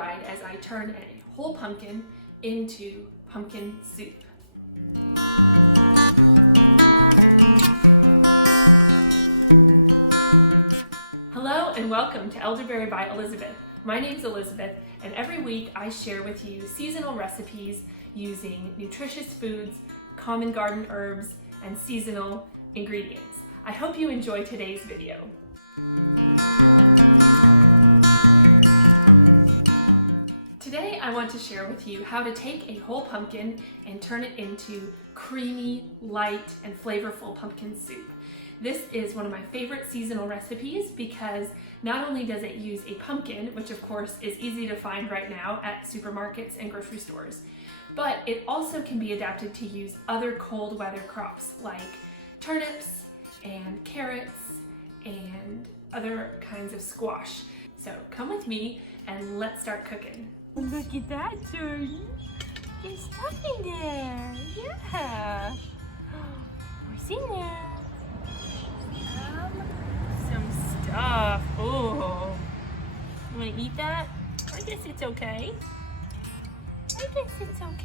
ride as I turn a whole pumpkin into pumpkin soup. Hello and welcome to Elderberry by Elizabeth. My name is Elizabeth, and every week I share with you seasonal recipes using nutritious foods, common garden herbs, and seasonal ingredients. I hope you enjoy today's video. Today I want to share with you how to take a whole pumpkin and turn it into creamy, light, and flavorful pumpkin soup. This is one of my favorite seasonal recipes because not only does it use a pumpkin, which of course is easy to find right now at supermarkets and grocery stores, but it also can be adapted to use other cold weather crops like turnips and carrots and other kinds of squash. So come with me and let's start cooking. Look at that, Jordan. There's stuff in there. Yeah. What's in there? Some stuff. Oh. You want to eat that? I guess it's okay. I guess it's okay.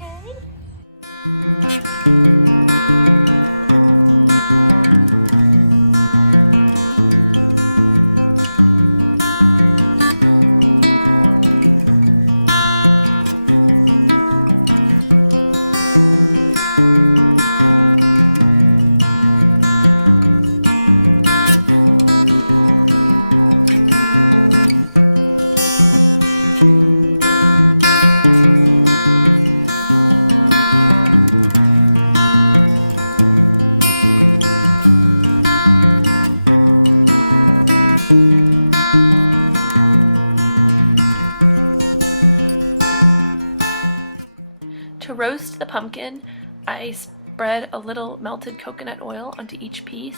To roast the pumpkin, I spread a little melted coconut oil onto each piece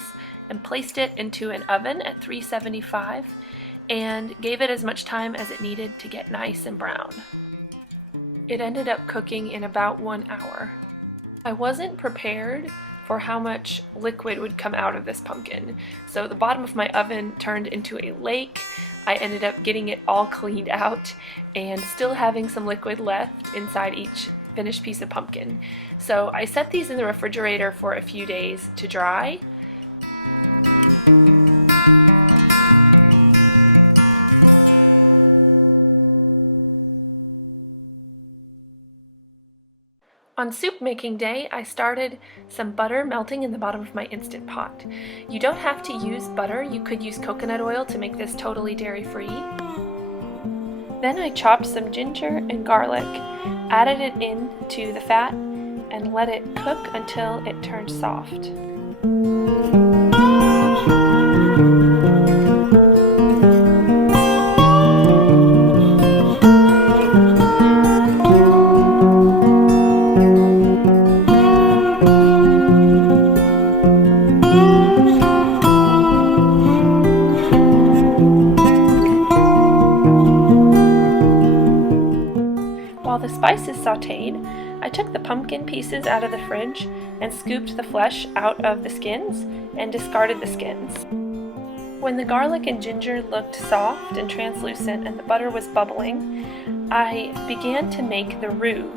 and placed it into an oven at 375 and gave it as much time as it needed to get nice and brown. It ended up cooking in about 1 hour. I wasn't prepared for how much liquid would come out of this pumpkin, so the bottom of my oven turned into a lake. I ended up getting it all cleaned out and still having some liquid left inside each finished piece of pumpkin. So I set these in the refrigerator for a few days to dry. On soup making day, I started some butter melting in the bottom of my Instant Pot. You don't have to use butter, you could use coconut oil to make this totally dairy-free. Then I chopped some ginger and garlic, added it into the fat, and let it cook until it turned soft. While the spice is sauteed, I took the pumpkin pieces out of the fridge and scooped the flesh out of the skins and discarded the skins. When the garlic and ginger looked soft and translucent and the butter was bubbling, I began to make the roux.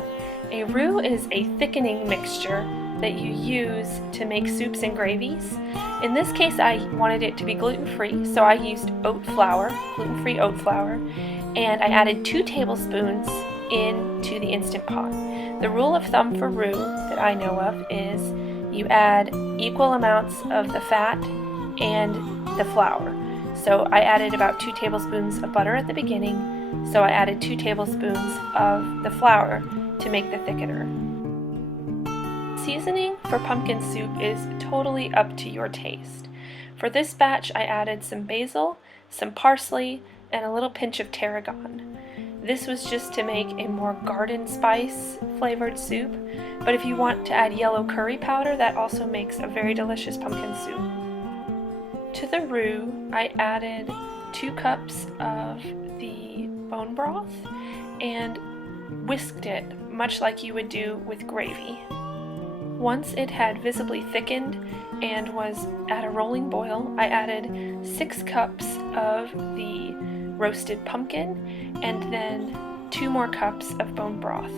A roux is a thickening mixture that you use to make soups and gravies. In this case, I wanted it to be gluten-free, so I used oat flour, gluten-free oat flour, and I added 2 tablespoons into the Instant Pot. The rule of thumb for roux that I know of is you add equal amounts of the fat and the flour. So I added about 2 tablespoons of butter at the beginning, so I added 2 tablespoons of the flour to make the thickener. Seasoning for pumpkin soup is totally up to your taste. For this batch, I added some basil, some parsley, and a little pinch of tarragon. This was just to make a more garden spice flavored soup, but if you want to add yellow curry powder, that also makes a very delicious pumpkin soup. To the roux, I added 2 cups of the bone broth and whisked it much like you would do with gravy. Once it had visibly thickened and was at a rolling boil, I added 6 cups of the roasted pumpkin and then 2 more cups of bone broth.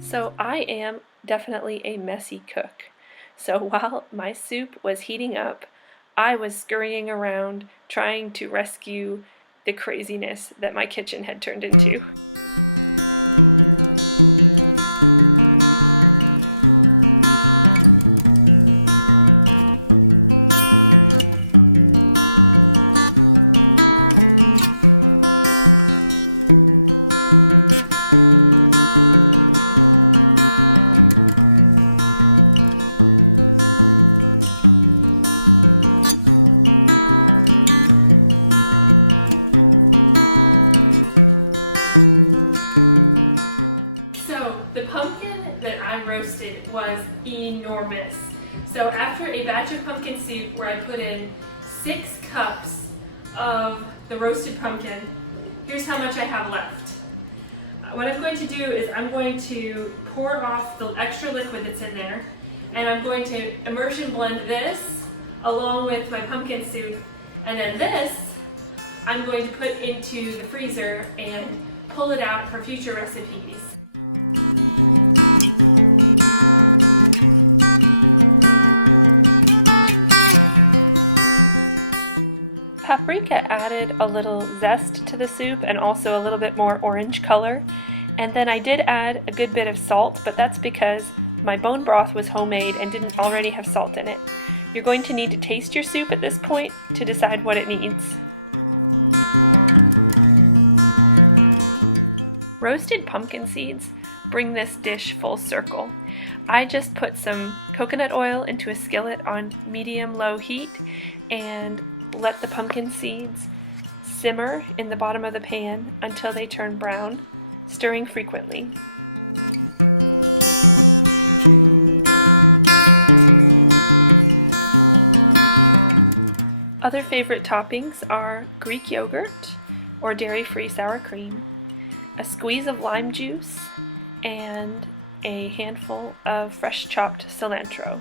So I am definitely a messy cook. So while my soup was heating up, I was scurrying around trying to rescue the craziness that my kitchen had turned into. Roasted was enormous. So after a batch of pumpkin soup where I put in 6 cups of the roasted pumpkin, here's how much I have left. What I'm going to do is I'm going to pour off the extra liquid that's in there, and I'm going to immersion blend this along with my pumpkin soup, and then this I'm going to put into the freezer and pull it out for future recipes. Paprika added a little zest to the soup and also a little bit more orange color. And then I did add a good bit of salt, but that's because my bone broth was homemade and didn't already have salt in it. You're going to need to taste your soup at this point to decide what it needs. Roasted pumpkin seeds bring this dish full circle. I just put some coconut oil into a skillet on medium-low heat and let the pumpkin seeds simmer in the bottom of the pan until they turn brown, stirring frequently. Other favorite toppings are Greek yogurt or dairy-free sour cream, a squeeze of lime juice, and a handful of fresh chopped cilantro.